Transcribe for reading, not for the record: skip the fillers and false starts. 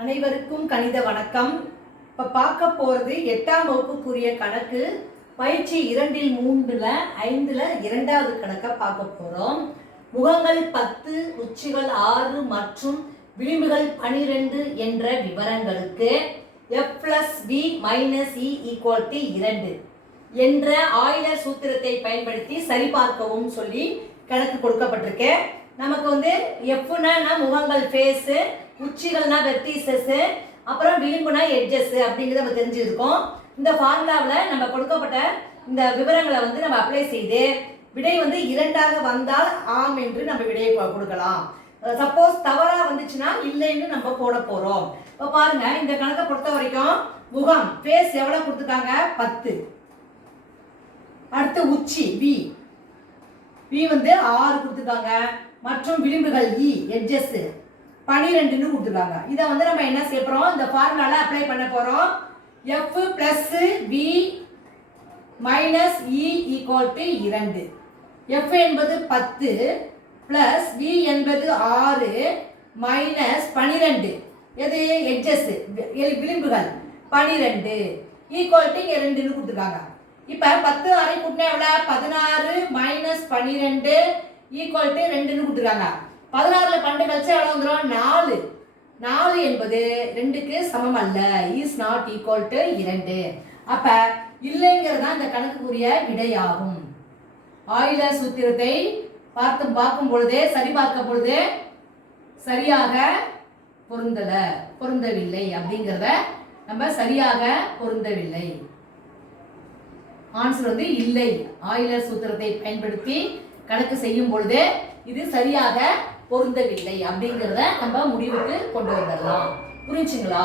அனைவருக்கும் கணித வணக்கம். இப்போ பார்க்க போகிறது 8ஆம் வகுப்புக்குரிய கணக்கு பயிற்சி 2இல் 3ல் 5ல் 2வது கணக்கை பார்க்க போகிறோம். முகங்கள் 10, உச்சிகள் 6 மற்றும் விளிம்புகள் 12 என்ற விவரங்களுக்கு f+b - e = 2 என்ற ஆய்லர் சூத்திரத்தை பயன்படுத்தி சரிபார்க்கவும் சொல்லி கணக்கு கொடுக்கப்பட்டிருக்கு. நமக்கு வந்து எஃப்னா முகங்கள் ஃபேஸ், உச்சிகள்னா வெர்டிசஸ், அப்புறம் விளிம்புனா எட்ஜஸ் அப்படிங்கிறத நம்ம தெரிஞ்சிருக்கோம். இந்த ஃபார்முலாவில் நம்ம கொடுக்கப்பட்ட இந்த விவரங்களை வந்து நம்ம அப்ளை செய்து விடை வந்து 2ஆக வந்தால் ஆம் என்று நம்ம விடையை கொடுக்கலாம். சப்போஸ் தவறாக வந்துச்சுன்னா இல்லைன்னு நம்ம போட போகிறோம். இப்போ பாருங்க, இந்த கணக்கை பொறுத்த வரைக்கும் முகம் ஃபேஸ் எவ்வளோ கொடுத்துருக்காங்க? 10. அடுத்து உச்சி வி வந்து 6 கொடுத்துருக்காங்க மற்றும் விளிம்புகள் இ எட்ஜஸ் 12ன்னு கொடுத்துருக்காங்க. இதை வந்து நம்ம என்ன செய்ய போறோம்? இந்த ஃபார்முலால அப்ளை பண்ண போறோம். f + b - e = 2. f என்பது 10 பிளஸ் v என்பது 6 மைனஸ் 12 எது எட்ஜஸ் விளிம்புகள் 12 ஈக்குவல் டு 2ன்னு கொடுத்துருக்காங்க. இப்போ 10 6 கூட்டினா எவ்வளோ? 16 மைனஸ் 12 ஈக்குவல் டு 2ன்னு கொடுத்துருக்காங்க. 16ல் 12 கழிச்சு எவ்வளோ வந்துடும்? 4. 4 என்பது 2க்கு சமம் அல்ல, இஸ் நாட் ஈக்குவல் டு 2. அப்போ இல்லைங்கிறது தான் இந்த கணக்குக்குரிய விடையாகும். ஆய்லர் சூத்திரத்தை பார்க்கும் பொழுது சரிபார்க்கும் பொழுது சரியாக பொருந்தவில்லை அப்படிங்கிறத நம்ம சரியாக பொருந்தவில்லை. ஆன்சர் வந்து இல்லை. ஆய்லர் சூத்திரத்தை பயன்படுத்தி கணக்கு செய்யும் பொழுது இது சரியாக பொருந்தவில்லை அப்படிங்கிறத நம்ம முடிவுக்கு கொண்டு வந்துடலாம். புரிஞ்சுங்களா?